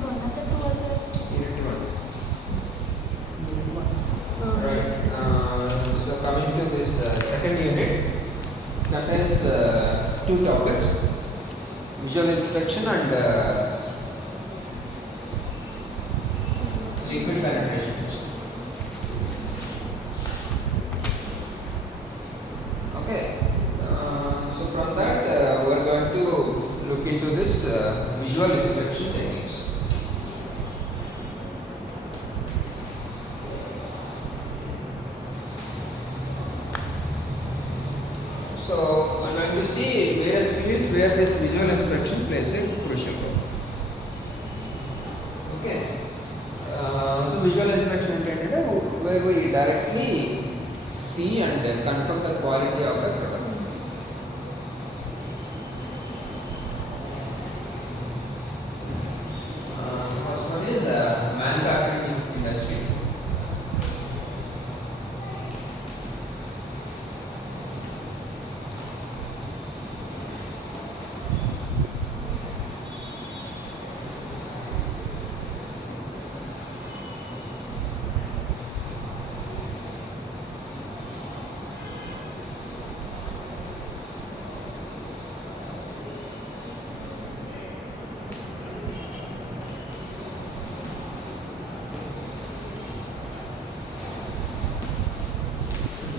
Unit 1. Right. So coming to this second unit, that is two topics: visual inspection and liquid penetration test. Okay. So from that, we are going to look into this visual inspection techniques. So I'm going to see various fields where this visual inspection plays a crucial role. Okay. So visual inspection intended where we directly see and confirm the quality of a product. First one is manufacturing industry.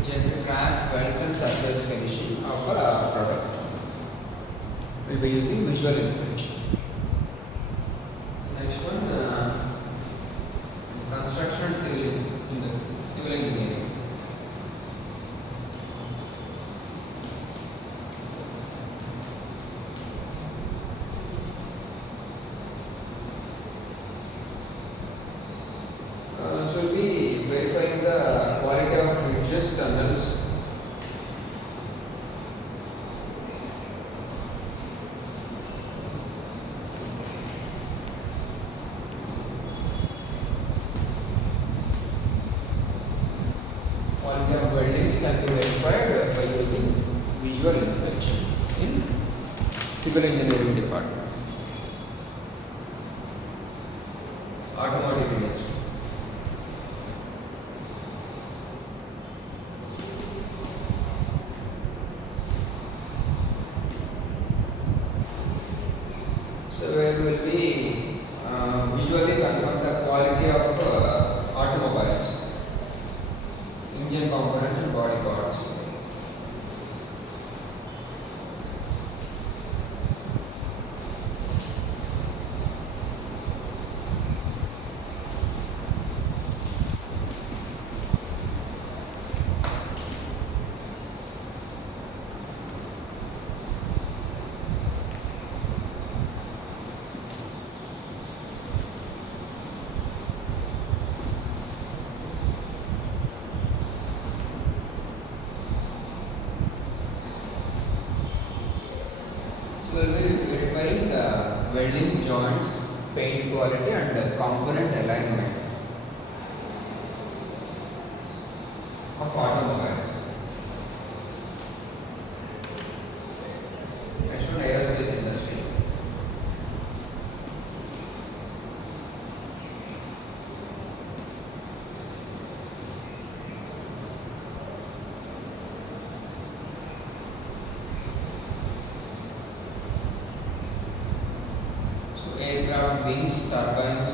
General cracks, welds and surface finishing of a product. We will be using visual inspection. So next one, construction and civil engineering. So we'll be verifying the quality of bridges, tunnels. Quality of buildings can be verified by using visual inspection in civil engineering department. Automotive industry. So we will be visually confirm the quality of automobiles, engine components and body parts. So we will be verifying the welding joints, paint quality and component alignment of automobiles. Next one, aerospace industry. Aircraft wings, turbines.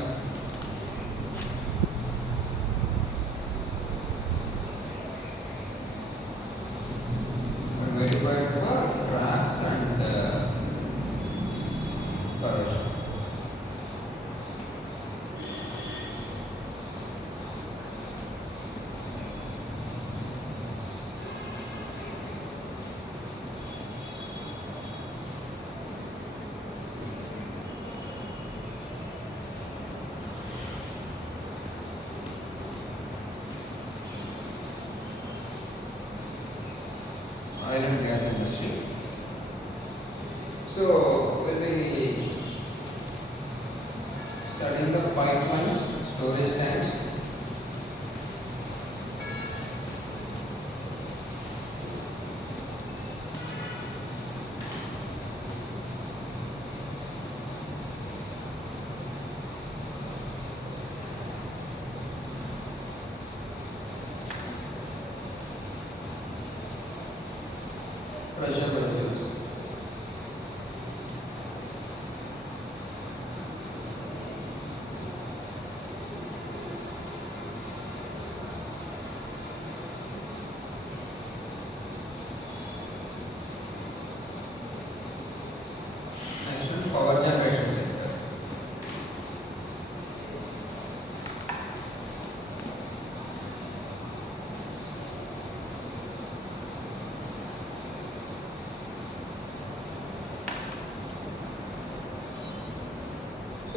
Are verified for cracks and corrosion. Oil and gas industry. So we'll be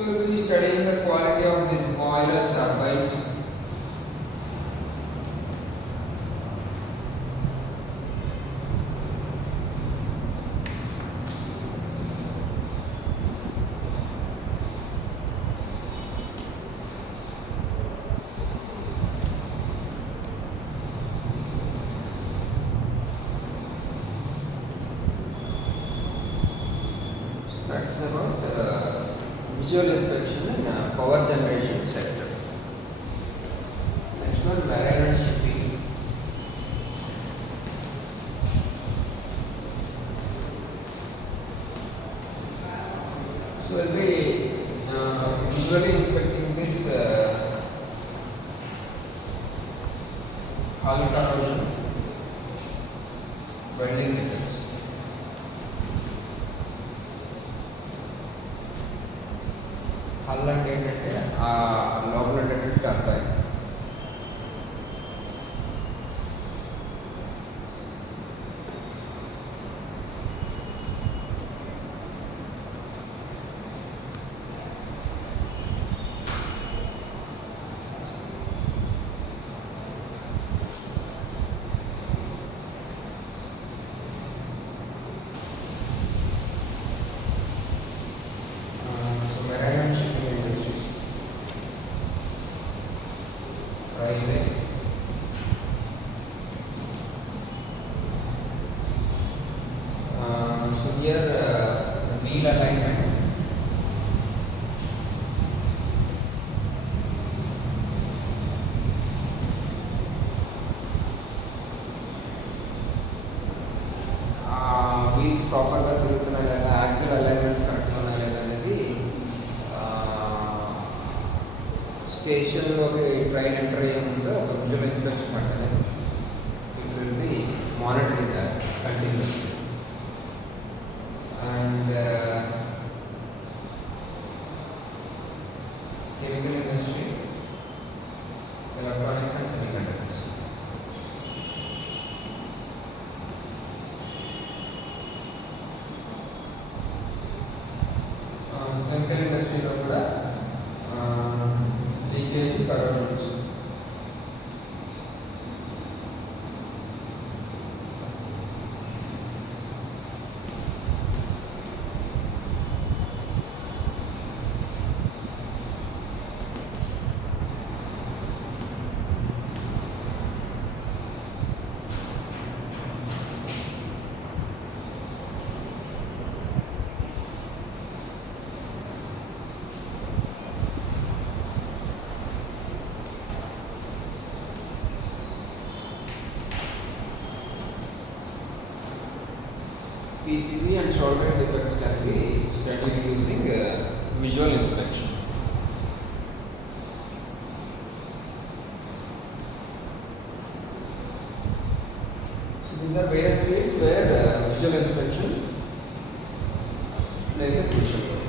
So we will be studying the quality of these boilers, turbines. That is about visual inspection in power generation sector. Next one, marine and shipping. So we'll be visually inspecting this hull corrosion, welding defects. హల్ అంటే ఏంటంటే ఆ లోపల ఉండేటువంటి turbine. Railways, so here the wheel alignment, wheels properగా తిరుగుతున్నాయి లేదా axle alignments కరెక్ట్గా ఉన్నాయి లేదా అనేది స్టేషన్లోకి ట్రైన్ ఎంటర్ అయ్యే ముందు ఒక విజువల్ ఇన్స్పెక్షన్ పడుతుంది. It will be monitoring that continuously. And chemical industry, electronics and semiconductors. Chemical ఇండస్ట్రీలో కూడా leakage, కరోషన్స్. PCB and soldering defects can be studied using visual inspection. So these are various fields where visual inspection plays a crucial role.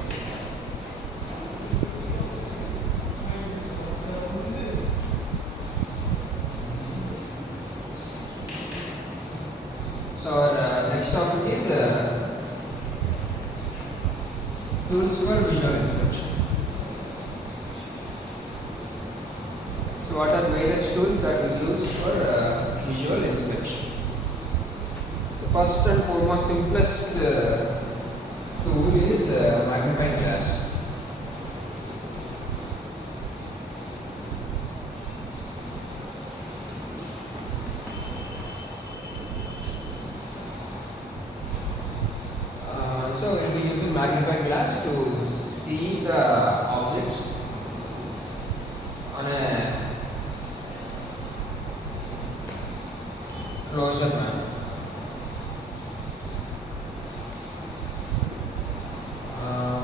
So our next topic is tools for visual inspection. So what are various tools that we use for visual inspection? So first and foremost, simplest tool is magnifying glass. So we'll be using magnifying glass to see the objects on a closer manner.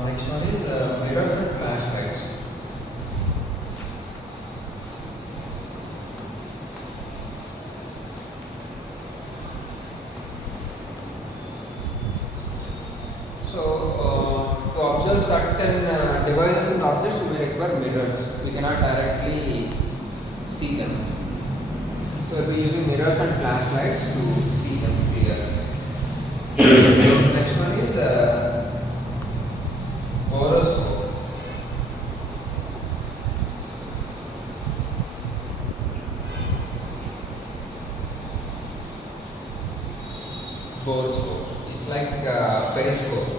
Next one is mirrors and flashlights. So to observe certain devices and objects, we require mirrors. We cannot directly see them. So we'll be using mirrors and flashlights to see them clearly. Next one is horoscope. borescope. It's like periscope,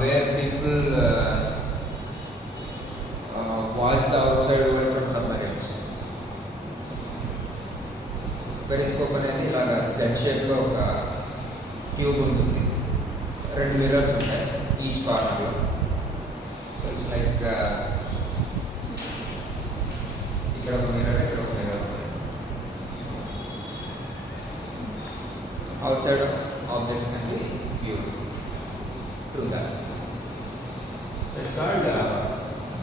where people watch the outside world from submarines. Periscope అనేది ఇలాగా Z షేప్లో ఒక tube ఉంటుంది, 2 mirrors ఉంటాయి each కార్నర్లో. So it's like ఇక్కడ ఒక mirror, ఇక్కడ ఒక మిర్రర్ ఉంటుంది. Out side objects can be viewed through that. It's called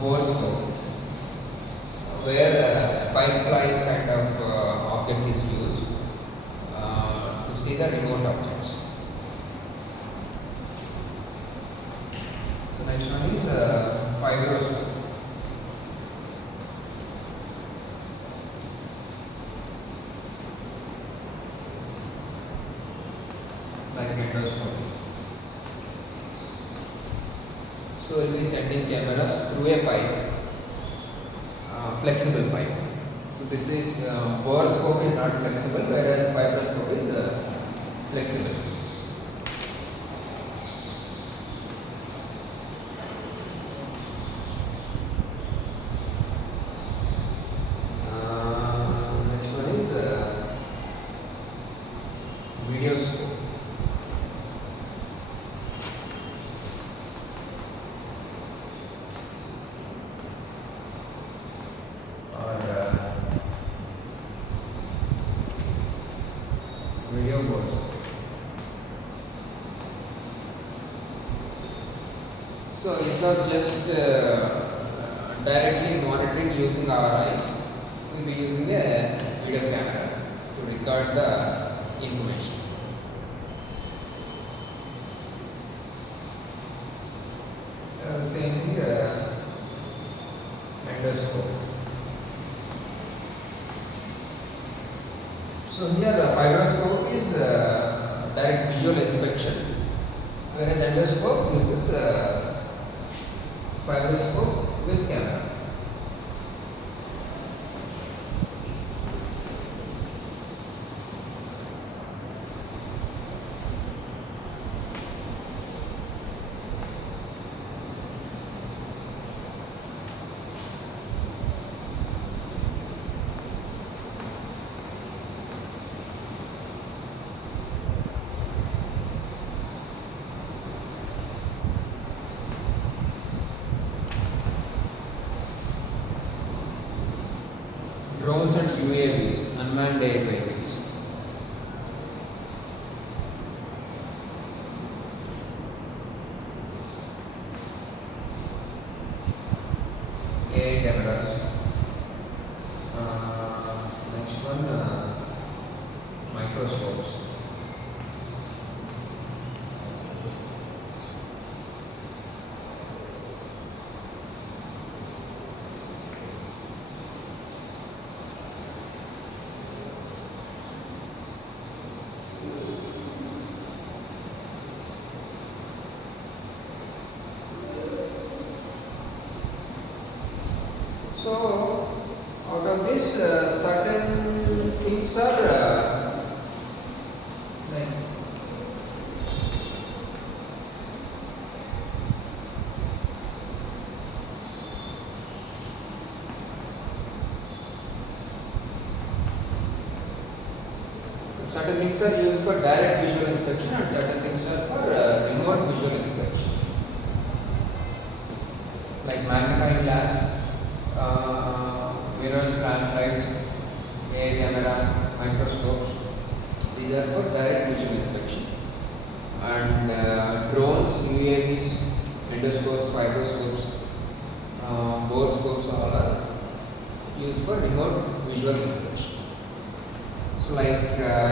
borescope, where a pipeline kind of object is used to see the remote objects. So next one is fibroscope. Like endoscope. So we'll be sending cameras through a pipe, flexible pipe. So this is borescope is not flexible, whereas fibroscope is flexible. Next one is videoscope. Video boards. So it's not just directly monitoring using our eyes. We'll be using a video camera to record the information. Same thing, endoscope. So here fibroscope is direct visual inspection, whereas endoscope uses fibroscope with camera. Drones and UAVs, unmanned air vehicles. AI cameras. Next one, microscopes. So out of this, certain things are like certain things are used for direct visual inspection and certain things are for remote visual inspection, like magnifying glass, mirrors, flashlights, air camera, microscopes. These are for direct visual inspection. And drones, UAVs, endoscopes, fibroscopes, borescopes all are used for remote visual inspection. So like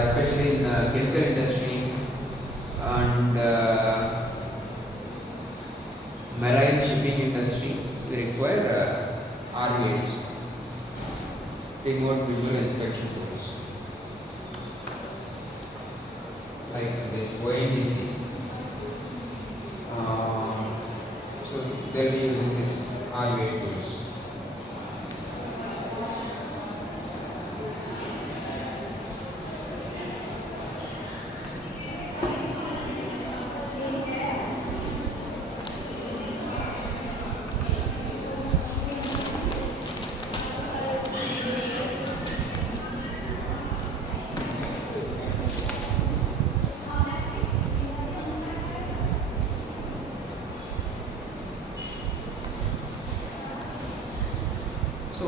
especially in chemical industry and marine shipping industry, we require RVAs, remote visual inspection tools, like this ONDC. So they'll be using this RVA tools.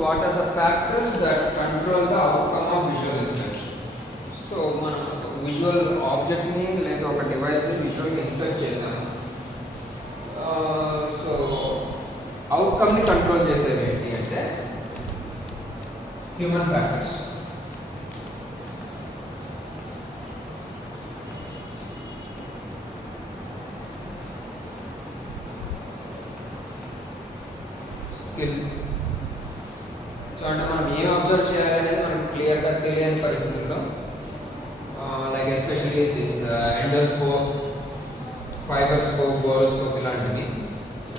what are the factors that control the outcome of visual inspection? So మనం visual ఆబ్జెక్ట్ని లేదా ఒక డివైస్ని విజువల్గా inspect చేసాము. So అవుట్కమ్ని control చేసేవి ఏంటి అంటే human factors. Skill. So అంటే మనం ఏం అబ్జర్వ్ చేయాలనేది మనకు క్లియర్గా తెలియని పరిస్థితుల్లో like especially this endoscope, fibre scope, borescope ఇలాంటివి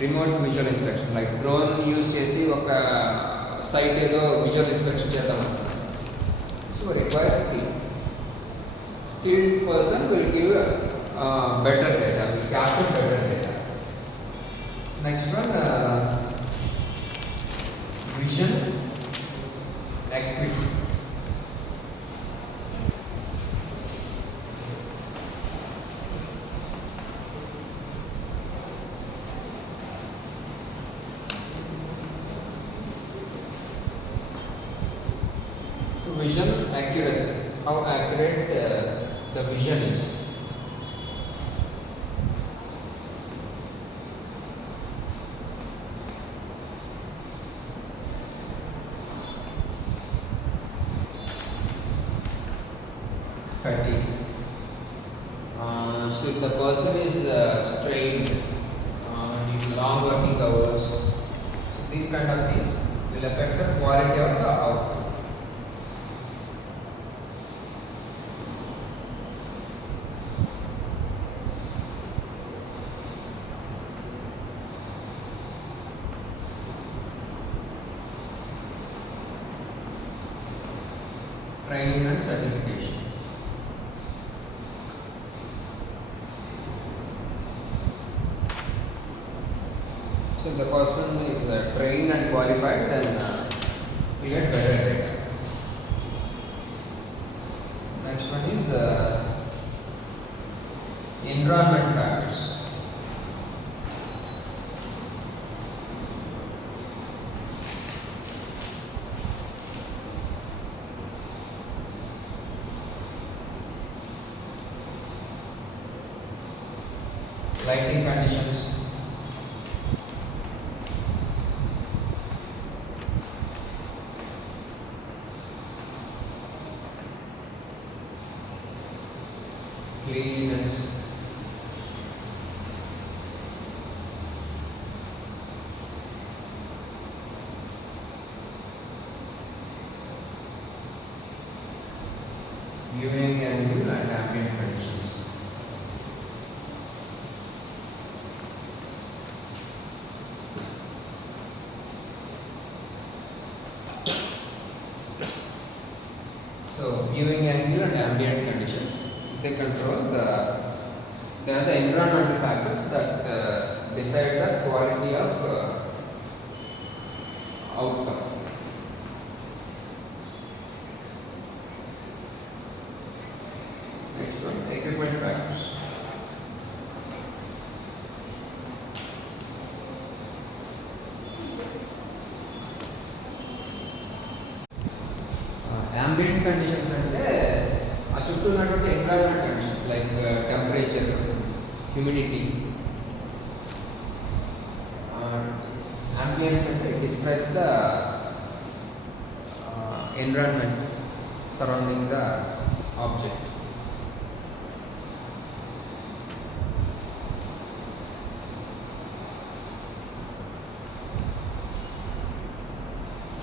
remote visual inspection like drone use చేసి ఒక సైట్ ఏదో విజువల్ ఇన్స్పెక్షన్ చేద్దామంటున్నాం. So require skill. Skilled person will give better data, will capture better data. Next one vision acuity. So vision accuracy, how accurate the vision is. Fatigue. So if the person is strained due to long working hours, so these kind of things will affect the quality of the output. Training and certification. So if the person is trained and qualified, then we get better data. Next one is environment factors. Lighting conditions, cleanliness, viewing angle and ambient conditions. So viewing angle and ambient conditions, they control they are the environmental factors that decide the quality of outcome. Next one, equipment factors. Ambient conditions అంటే ఆ చుట్టూ ఉన్నటువంటి environment conditions like temperature, humidity. Ambience అంటే describes the environment surrounding the object.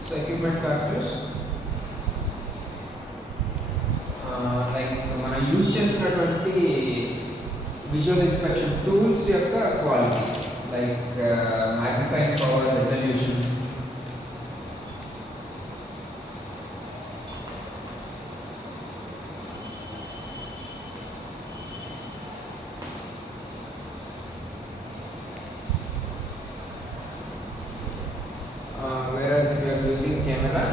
So equipment factors like మనం use చేస్తున్నటువంటి visual inspection tools యొక్క quality like magnifying power, resolution, whereas if you are using camera,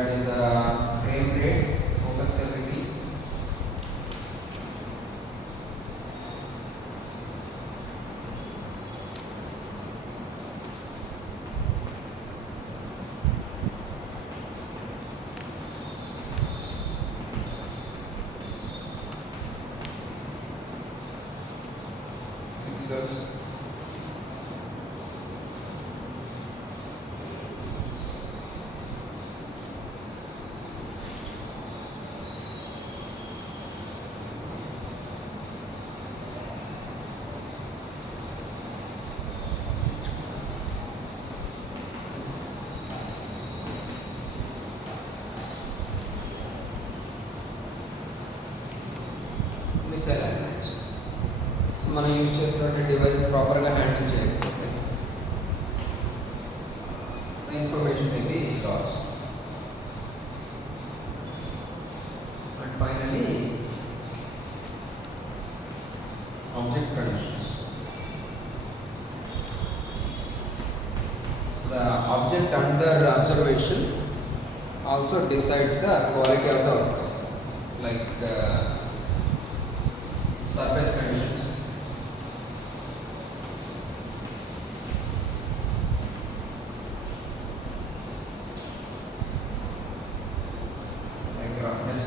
it is a frame rate, focus stability, pixels. Misalignments. మనం use చేస్తున్న device ప్రాపర్గా handle చేయకపోతే information may be loss. And finally object conditions. The object under observation also decides the quality of the outcome, like surface conditions. Like roughness,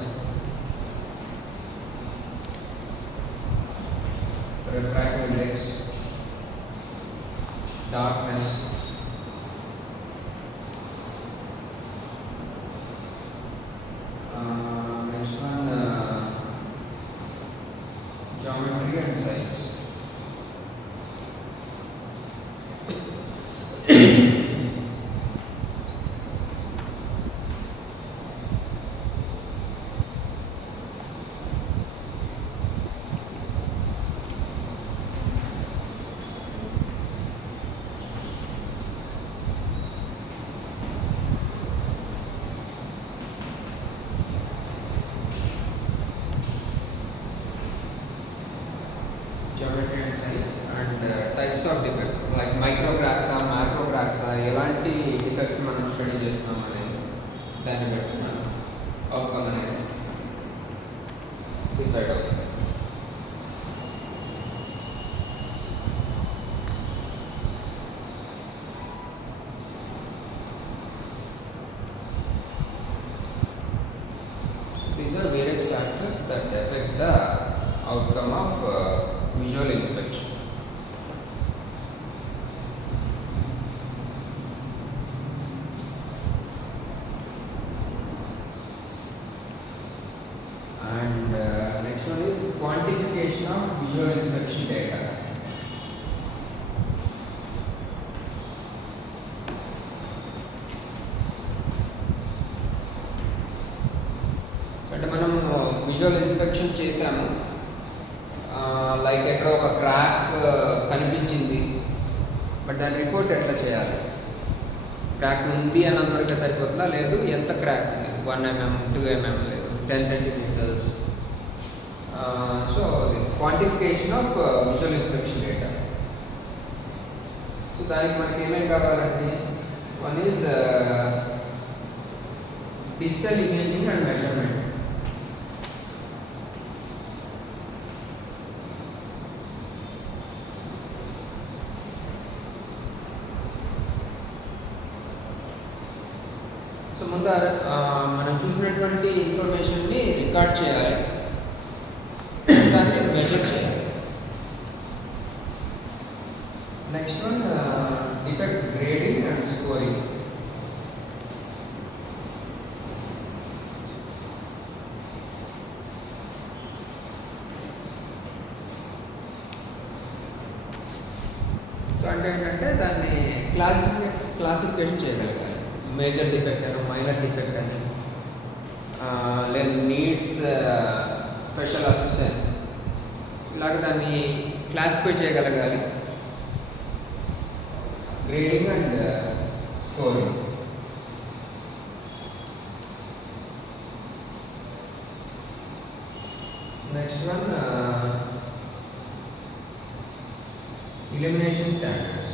refractive index, darkness, next one geometry and size. Geometry and size and types of defects like micro cracks or macro cracks ఎలాంటి defects మనం study చేస్తున్నాం అనేది దాన్ని బట్టి మనం outcome అనేది decide అవుతుంది. These are various factors that affect the outcome of visual inspection. And next one is quantification of visual inspection data. అంటే మనం విజువల్ ఇన్స్పెక్షన్ చేసాము, లైక్ ఎక్కడ ఒక క్రాక్ కనిపించింది, బట్ దాని రిపోర్ట్ ఎట్లా చేయాలి? క్రాక్ ఉంది అన్నంతవరకు సరిపోతుందా, లేదు ఎంత క్రాక్ ఉంది, 1 mm 2 mm లేదు 10 centimeters. So this quantification of visual inspection data. So దానికి మనకి ఏమేమి కావాలంటే, one is digital imaging and measurement. So ముందు మనం చూసినటువంటి ఇన్ఫర్మేషన్ని రికార్డ్ చేయాలి, దాన్ని మెజర్ చేయాలి. Next one defect grading and scoring. So అంటే ఏంటంటే దాన్ని క్లాసిఫికేషన్ చేయగలగాలి. మేజర్ డిఫెక్ట్ అని, మైనర్ డిఫెక్ట్ అని, లేదు నీడ్స్ స్పెషల్ అసిస్టెన్స్, ఇలాగ దాన్ని క్లాసిఫై చేయగలగాలి. Grading and scoring. Next one illumination standards.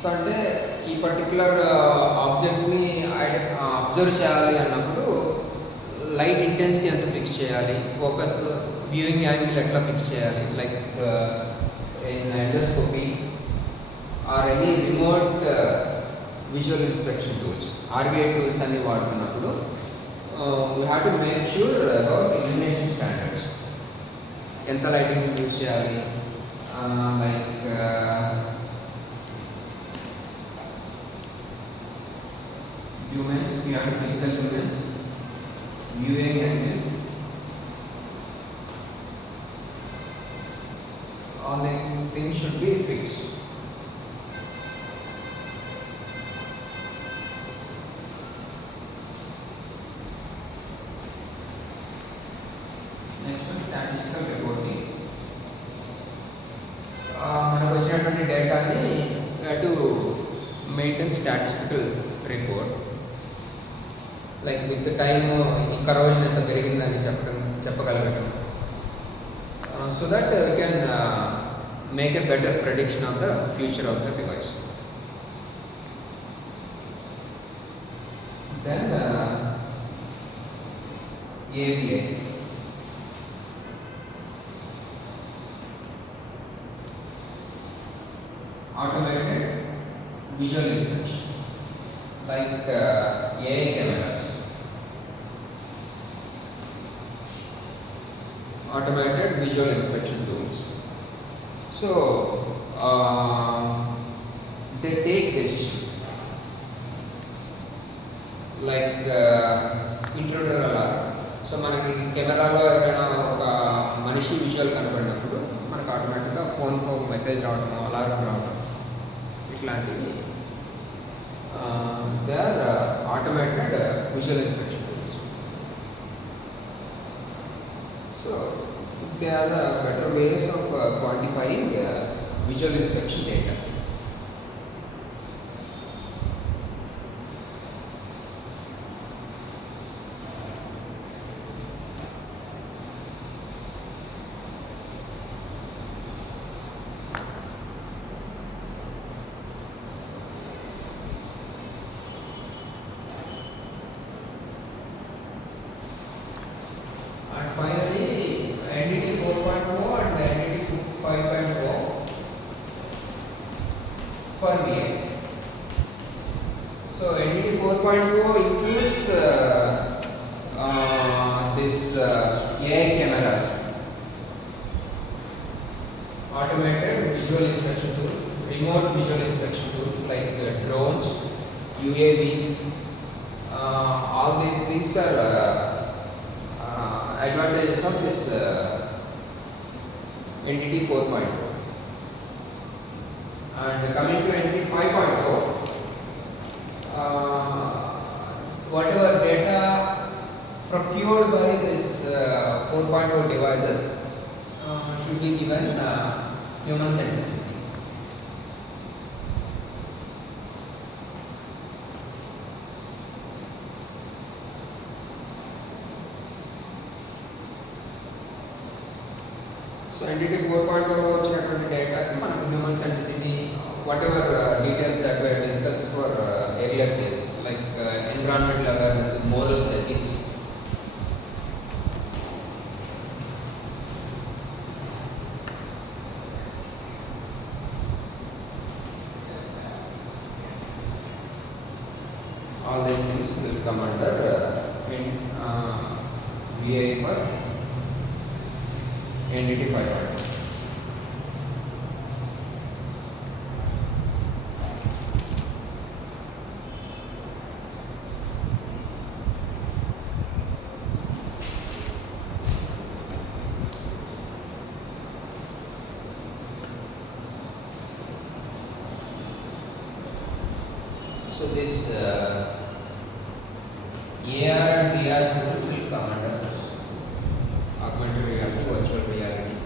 So అంటే ఈ పర్టికులర్ ఆబ్జెక్ట్ని అబ్జర్వ్ చేయాలి అన్నప్పుడు లైట్ ఇంటెన్సిటీ ఎంత ఫిక్స్ చేయాలి, ఫోకస్ వ్యూయింగ్ యాంగిల్ ఎట్లా ఫిక్స్ చేయాలి, like in endoscopy or any remote visual inspection tools, RVI tools అన్ని వాడుతున్నప్పుడు we have to make sure about illumination standards. ఎంత లైటింగ్ యూజ్ చేయాలి, like lumens, we have to fix the lumens, viewing angle, all these things should be fixed. Next one, statistical reporting. మనకు వచ్చినటువంటి డేటాని we have to maintain statistical report. Like with time ఈ corrosion ఎంత పెరిగిందని చెప్పగలగటం, so that we can make a better prediction of the future of the device. Then AVI, automated visual inspection, like AI cameras, automated visual inspection tools. So they take decision, like intruder alarm. So మనకి కెమెరాలో ఎవరైనా ఒక మనిషి visual కనబడినప్పుడు మనకు ఆటోమేటిక్గా ఫోన్కి ఒక message రావడం, అలారం రావడం, ఇట్లాంటివి they are automated visual inspection tools. So they are the better ways of quantifying visual inspection data. And finally, NDT-003 and NDT-003 for VI. So NDT-003 includes this AI cameras, automated visual inspection tools, remote visual inspection tools like drones, UAVs. All these things are advantages of this NDT-003. And coming to NDT-5.0, whatever data procured by this 4.0 devices should be given human centricity. So NDT-4.0 వచ్చినటువంటి డేటాకి మనకు human centricity, whatever details that were discussed for earlier days, like environmental awareness, morals, ethics. All these things will come under VI for NDT-5.0. So this AR and VR tools will come under this augmented reality, virtual reality.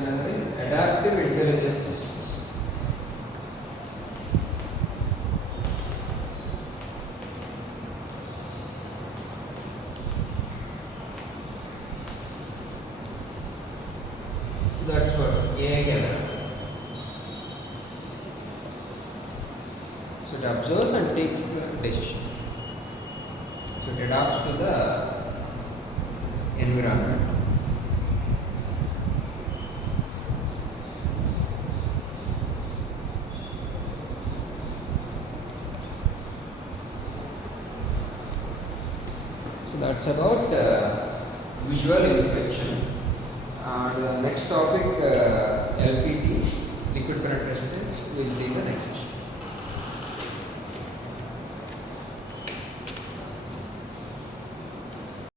Another is adaptive intelligence systems. So that's what AI camera. it observes and takes decision. So it adapts to the environment. So that's about visual inspection. And the next topic